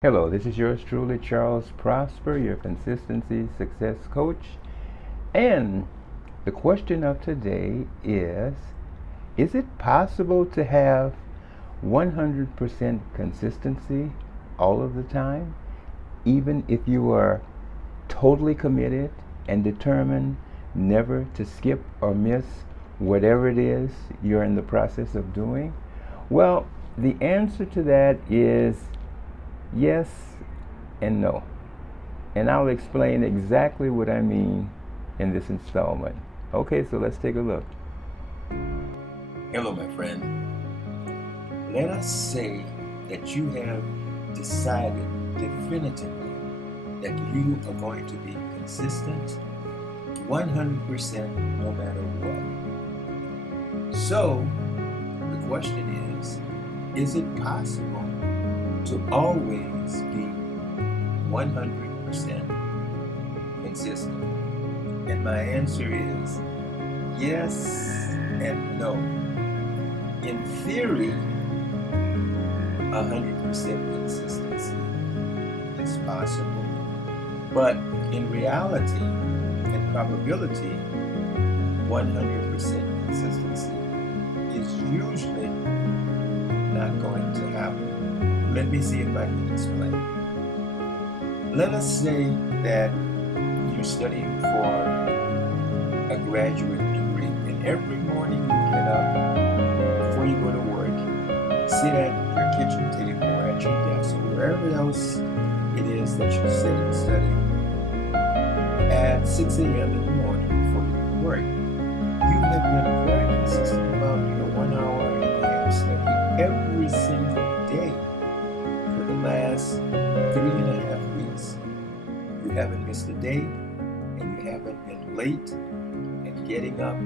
Hello, this is yours truly, Charles Prosper, your consistency success coach. And the question of today is it possible to have 100% consistency all of the time, even if you are totally committed and determined never to skip or miss whatever it is you're in the process of doing? Well, the answer to that is yes and no. And I'll explain exactly what I mean in this installment. Okay, so let's take a look. Hello, my friend. Let us say that you have decided definitively that you are going to be consistent 100% no matter what. So, the question is it possible to always be 100% consistent? And my answer is yes and no. In theory, 100% consistency is possible, but in reality and probability, 100% consistency is usually not going to happen. Let me see if I can explain. Let us say that you're studying for a graduate degree, and every morning you get up before you go to work, sit at your kitchen table or at your desk or wherever else it is that you sit and study at 6 a.m. in the morning before you go to work. You have been very consistent about your 1 hour and a half study every single day for the last 3.5 weeks. You haven't missed a day, and you haven't been late, and getting up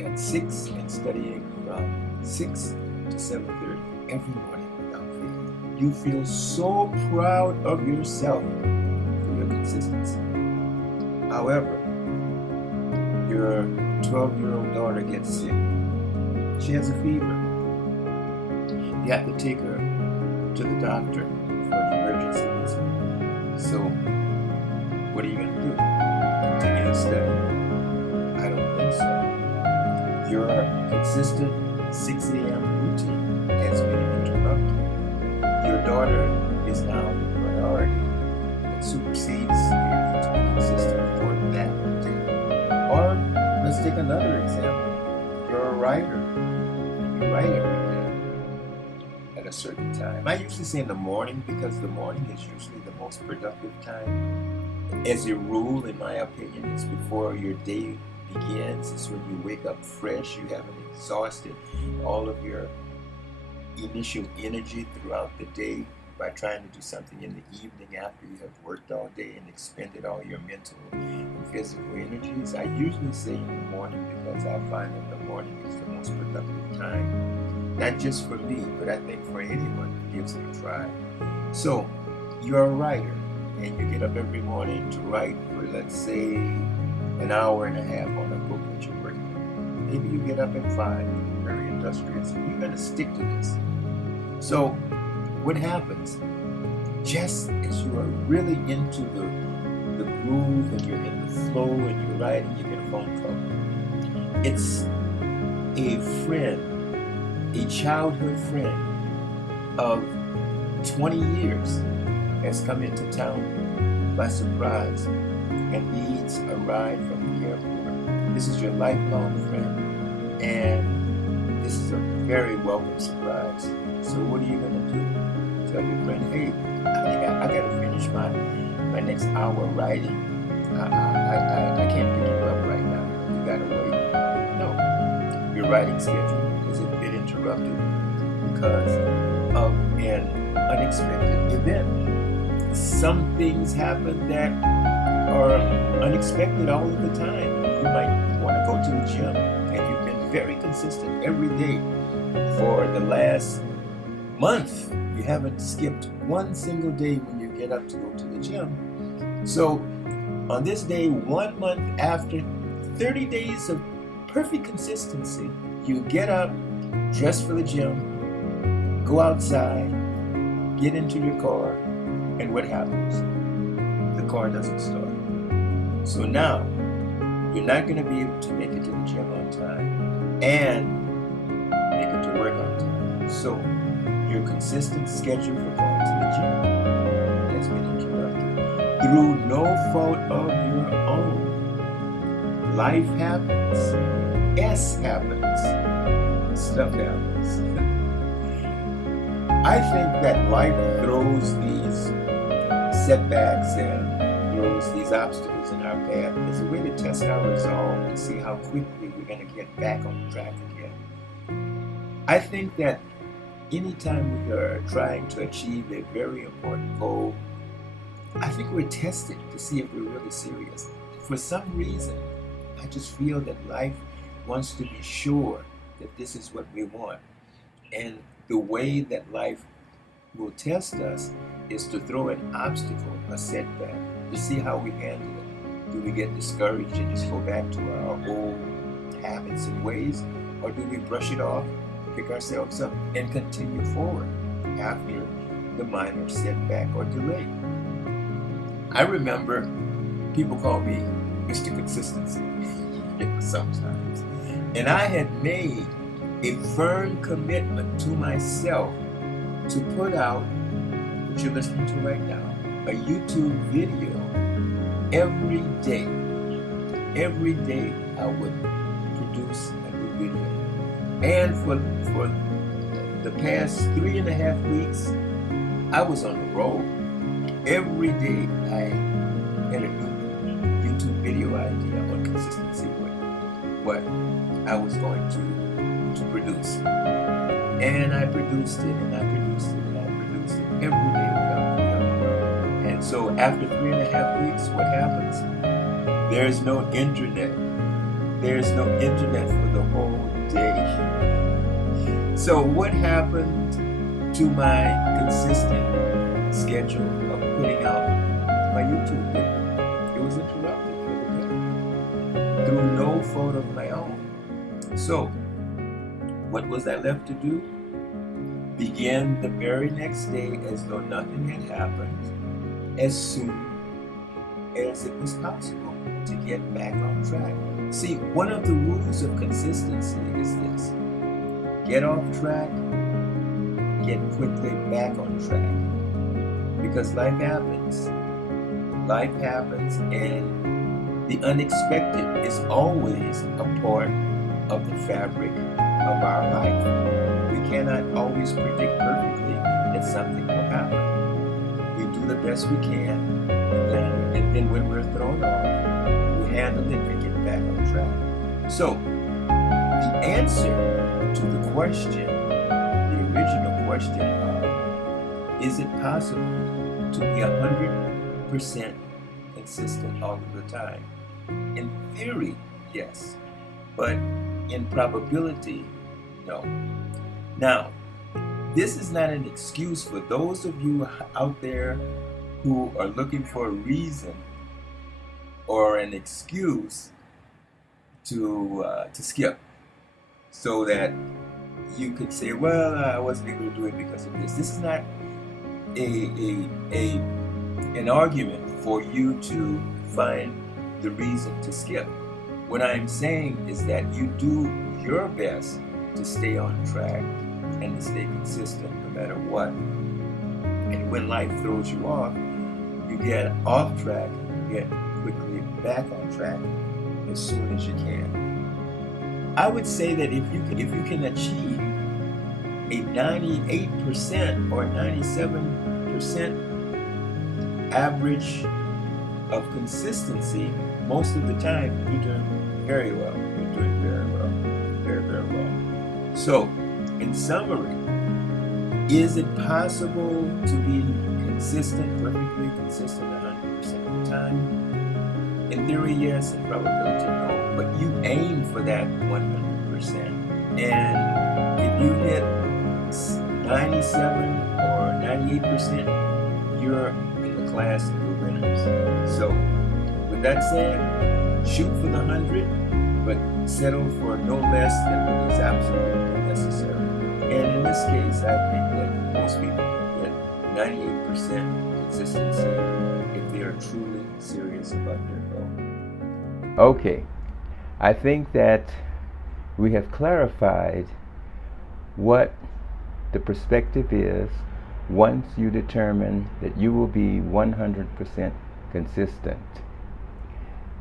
at 6 and studying from 6 to 7:30 every morning without fail. You feel so proud of yourself for your consistency. However, your 12-year-old daughter gets sick. She has a fever. You have to take her to the doctor for an emergency visit. So, what are you going to do? Continue to study? I don't think so. Your consistent 6 a.m. routine has been interrupted. Your daughter is now the priority that supersedes your need to be consistent for that day. Or let's take another example. You're a writer. You write every day at a certain time. I usually say in the morning because the morning is usually the most productive time. As a rule, in my opinion, it's before your day begins. It's when you wake up fresh. You haven't exhausted all of your initial energy throughout the day by trying to do something in the evening after you have worked all day and expended all your mental and physical energies. I usually say in the morning because I find that the morning is the most productive time, not just for me, but I think for anyone who gives it a try. So, you're a writer, and you get up every morning to write for, let's say, an hour and a half on a book that you're working on. Maybe you get up at 5, you're very industrious, and you're going to stick to this. So, what happens? Just as you are really into the groove and you're in the flow and you're writing, you get a phone call. It's a friend, a childhood friend of 20 years has come into town by surprise and needs a ride from the airport. This is your lifelong friend, and this is a very welcome surprise. So what are you going to do? Tell your friend, hey, I got to finish my next hour writing. I can't pick you up right now. You got to wait. No, your writing schedule is a bit interrupted because of an unexpected event. Some things happen that are unexpected all of the time. You might want to go to the gym, and you've been very consistent every day for the last month. You haven't skipped one single day when you get up to go to the gym. So on this day, 1 month after 30 days of perfect consistency, you get up, dress for the gym, go outside, get into your car, And what happens? The car doesn't start. So now, you're not going to be able to make it to the gym on time and make it to work on time. So, your consistent schedule for going to the gym has been interrupted through no fault of your own. Life happens. S happens. Stuff happens. I think that life throws these setbacks and throws these obstacles in our path as a way to test our resolve and see how quickly we're going to get back on track again. I think that anytime we are trying to achieve a very important goal, I think we're tested to see if we're really serious. For some reason, I just feel that life wants to be sure that this is what we want. And the way that life will test us is to throw an obstacle, a setback, to see how we handle it. Do we get discouraged and just go back to our old habits and ways? Or do we brush it off, pick ourselves up, and continue forward after the minor setback or delay? I remember people call me Mr. Consistency sometimes. And I had made a firm commitment to myself to put out, what you're listening to right now, a YouTube video every day. Every day I would produce a new video. And for the past 3.5 weeks, I was on the road. Every day I had a new YouTube video idea on consistency with what I was going to produce. And I produced it, and I produced it, and I produced it every day without fail. And so after 3.5 weeks, what happens? There's no internet. There's no internet for the whole day. So what happened to my consistent schedule of putting out my YouTube video? It was interrupted for the day through no fault of my own. So, what was I left to do? Begin the very next day as though nothing had happened, as soon as it was possible to get back on track. See, one of the rules of consistency is this: get off track, get quickly back on track. Because life happens. Life happens, and the unexpected is always a part of the fabric of our life. We cannot always predict perfectly that something will happen. We do the best we can, and then when we're thrown off, we handle it and get back on track. So, the answer to the question, the original question of, is it possible to be 100% consistent all of the time? In theory, yes. But in probability, no. Now, this is not an excuse for those of you out there who are looking for a reason or an excuse to skip, so that you could say, well, I wasn't able to do it because of this. This is not an argument for you to find the reason to skip. What I'm saying is that you do your best to stay on track and to stay consistent no matter what. And when life throws you off, you get off track, you get quickly back on track as soon as you can. I would say that if you can achieve a 98% or 97% average of consistency, most of the time you're doing very well. You're doing very well. Very, very well. So, in summary, is it possible to be consistent, perfectly consistent 100% of the time? In theory, yes. In probability, no. But you aim for that 100%. And if you hit 97 or 98%, you're in the class of the winners. So, with that said, shoot for the 100, but settle for no less than what is absolutely necessary. And in this case, I think that most people get 98% consistency if they are truly serious about their goal. Okay, I think that we have clarified what the perspective is once you determine that you will be 100% consistent.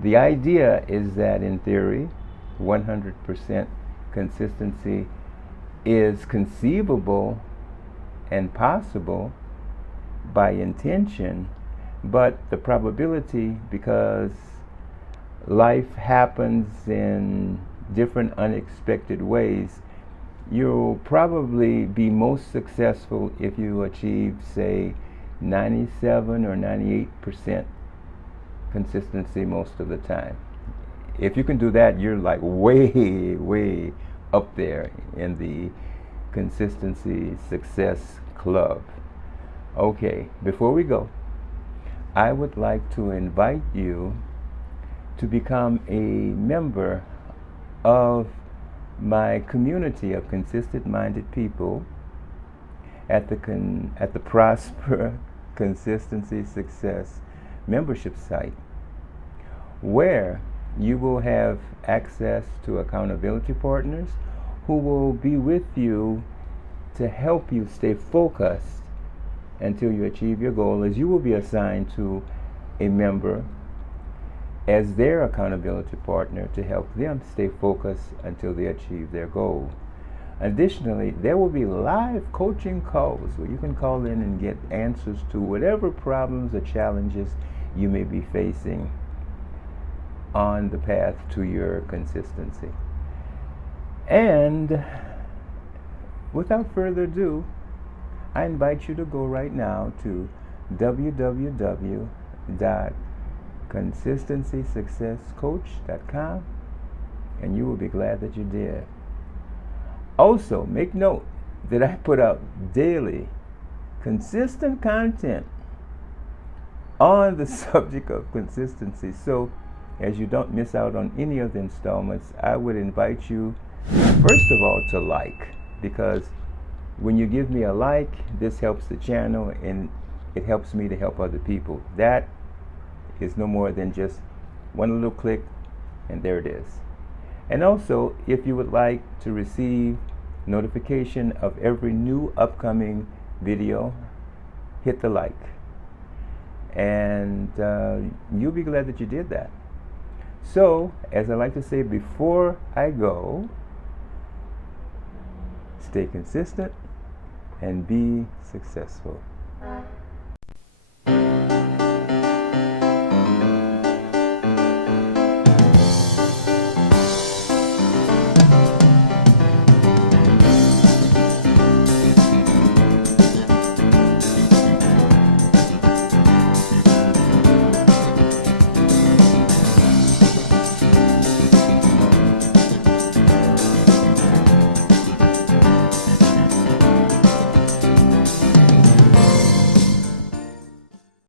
The idea is that in theory, 100% consistency is conceivable and possible by intention, but the probability, because life happens in different unexpected ways, you'll probably be most successful if you achieve, say, 97 or 98% consistency most of the time. If you can do that, you're like way up there in the consistency success club. Okay, before we go, I would like to invite you to become a member of my community of consistent-minded people at the Prosper Consistency Success membership site, where you will have access to accountability partners who will be with you to help you stay focused until you achieve your goal, as you will be assigned to a member as their accountability partner to help them stay focused until they achieve their goal. Additionally, there will be live coaching calls where you can call in and get answers to whatever problems or challenges you may be facing on the path to your consistency. And without further ado, I invite you to go right now to www.consistencysuccesscoach.com, and you will be glad that you did. Also, make note that I put out daily, consistent content on the subject of consistency. So, as you don't miss out on any of the installments, I would invite you, first of all, to like, because when you give me a like, this helps the channel and it helps me to help other people. That is no more than just one little click, and there it is. And also, if you would like to receive notification of every new upcoming video, hit the like. And you'll be glad that you did that. So, as I like to say before I go, stay consistent and be successful.